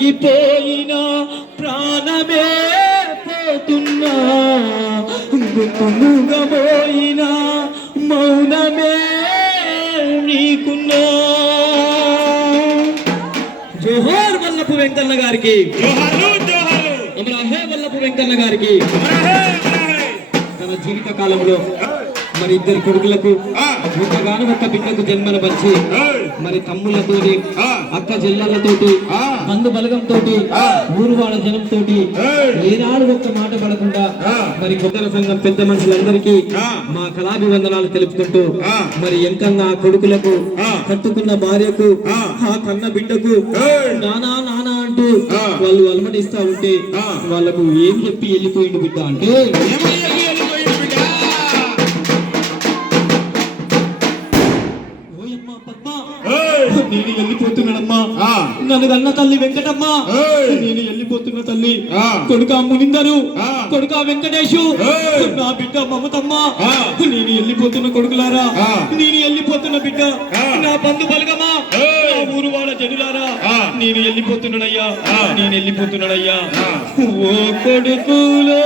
ఆగిపోయిన ప్రాణమే పోతున్నా మూగబోయిన మౌనమే నీకున్నా. జోహార్ వల్లపు వెంకన్న గారికి, అమరాహే వల్లపు వెంకన్న గారికి. తన జీవిత కాలంలో మరి ఇద్దరు కొడుకులకు ఒకగాను ఒక బిడ్డకు జన్మను వచ్చి మరి తమ్ముళ్ళతోటి అక్క చెల్లెళ్ళతోటి బంధు బలగంతో ఊరు వాళ్ళ జనంతో ఏనాడు ఒక్క మాట పడకుండా మరి కొత్తల సంఘం పెద్ద మనుషులందరికీ మా కళాభివందనాలు తెలుపుకుంటూ మరి ఎంకన్నా కొడుకులకు కట్టుకున్న భార్యకు ఆ కన్న బిడ్డకు నానా నానా అంటూ వాళ్ళు అలమటిస్తా ఉంటే వాళ్ళకు ఏం చెప్పి వెళ్ళిపోయింది బిడ్డ అంటే, నేను వెళ్ళిపోతున్నాడమ్మా, నన్ను కన్న తల్లి వెంకటమ్మ, నేను వెళ్ళిపోతున్న తల్లి కొడుక మునిందరు, కొడుక వెంకటేశు, నా బిడ్డ మమతమ్మ, నేను వెళ్ళిపోతున్న కొడుకులారా, నేను వెళ్ళిపోతున్న బిడ్డ నా బంధు బలగమా, నా ఊరు వాళ్ళ జనులారా, నేను వెళ్ళిపోతున్నాడయ్యా, నేను వెళ్ళిపోతున్నాడయ్యా. ఓ కొడుకులో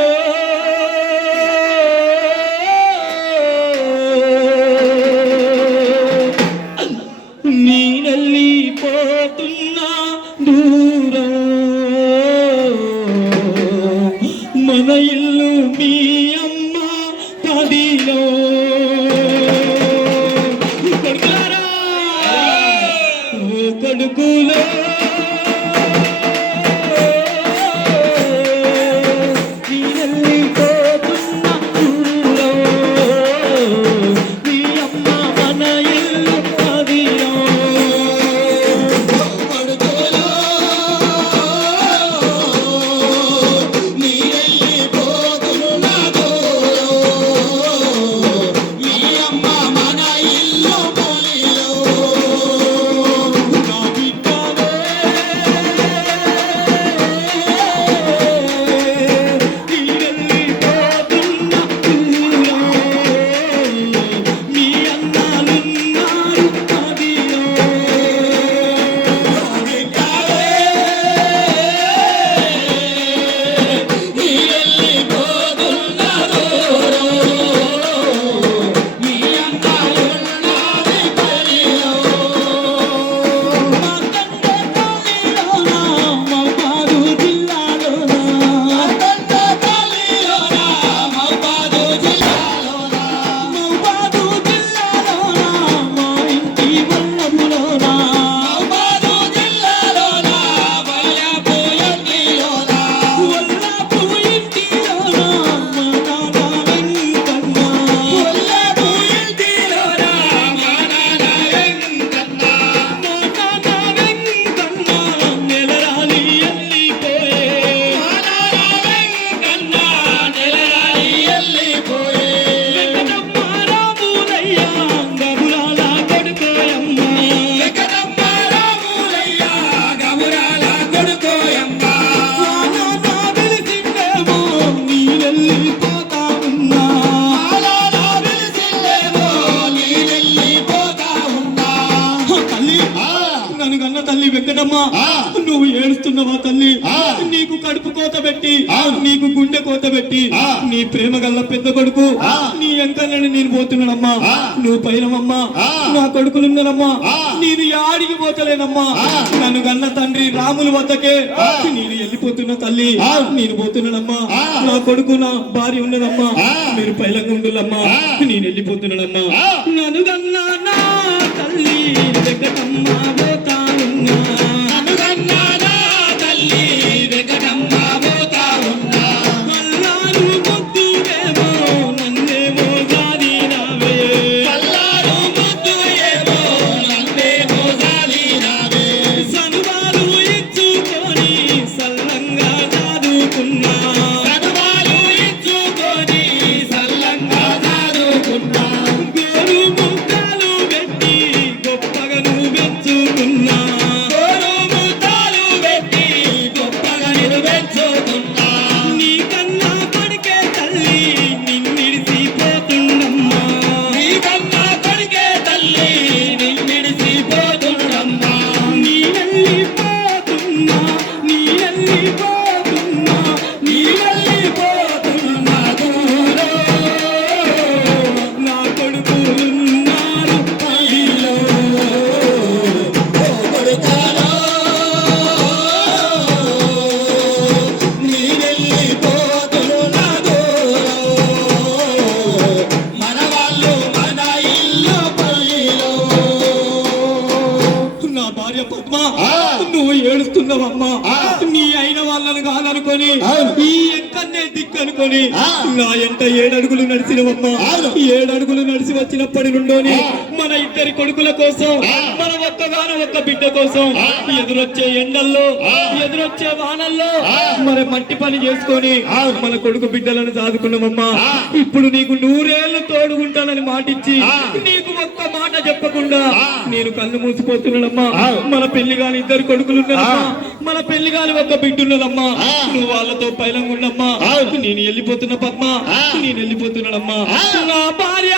నేనెళ్ళిపోతున్నా దూరం, మన ఇల్లు మీ అమ్మ పదిలో. కొడుకులారా ఓ కొడుకులో నువ్వు ఏడుస్తున్నావా తల్లి? నీకు కడుపు కోత పెట్టి, నీకు గుండె కోత పెట్టి, నీ ప్రేమ గల్ల పెద్ద కొడుకు నీ ఎంకల్ని నేను పోతున్నానమ్మా. నువ్వు పైనమ్మా, నా కొడుకులున్నానమ్మా, నేను యాడికి పోతలేనమ్మా. నన్ను కన్న తండ్రి రాముల వద్దకే నేను వెళ్ళిపోతున్నా తల్లి, నేను పోతున్నానమ్మా. నా కొడుకు నా భార్య ఉన్నదమ్మా, మీరు పైలంగా ఉండాలమ్మా, నేను వెళ్ళిపోతున్నానమ్మా. నన్ను కన్నా నా తల్లి వెంకటమ్మ పోతానున్నా, గోరు ముక్కలు పెట్టి గొప్పగా నువ్వు పెంచుకున్నా. నీ అయిన వాళ్ళని కాదనుకొని ఈ ఎంకన్నే దిక్కు అనుకొని నా ఎంట 7 అడుగులు నడిచినవమ్మా. 7 అడుగులు నడిచి వచ్చినప్పటి నుండోని మన ఇద్దరి కొడుకుల కోసం, మన ఒక్క బిడ్డ కోసం ఎదురొచ్చే ఎండల్లో, ఎదురొచ్చే వానల్లో మరి మట్టి పని చేసుకొని మన కొడుకు బిడ్డలను సాదుకున్నామమ్మా. ఇప్పుడు నీకు 100 ఏళ్ళు తోడుకుంటానని మాటిచ్చి నీకు ఒక్క మాట చెప్పకుండా నేను కళ్ళు మూసిపోతున్నానమ్మా. మన పెళ్లి కాని 2 కొడుకులు ఉన్నారమ్మా, మన పెళ్లి కాని ఒక్క బిడ్డ ఉన్నదమ్మా. నువ్వు వాళ్ళతో పైలంగుండమ్మా. నేను వెళ్ళిపోతున్నా పద్మ, నేను వెళ్ళిపోతున్నానమ్మా. నా భార్య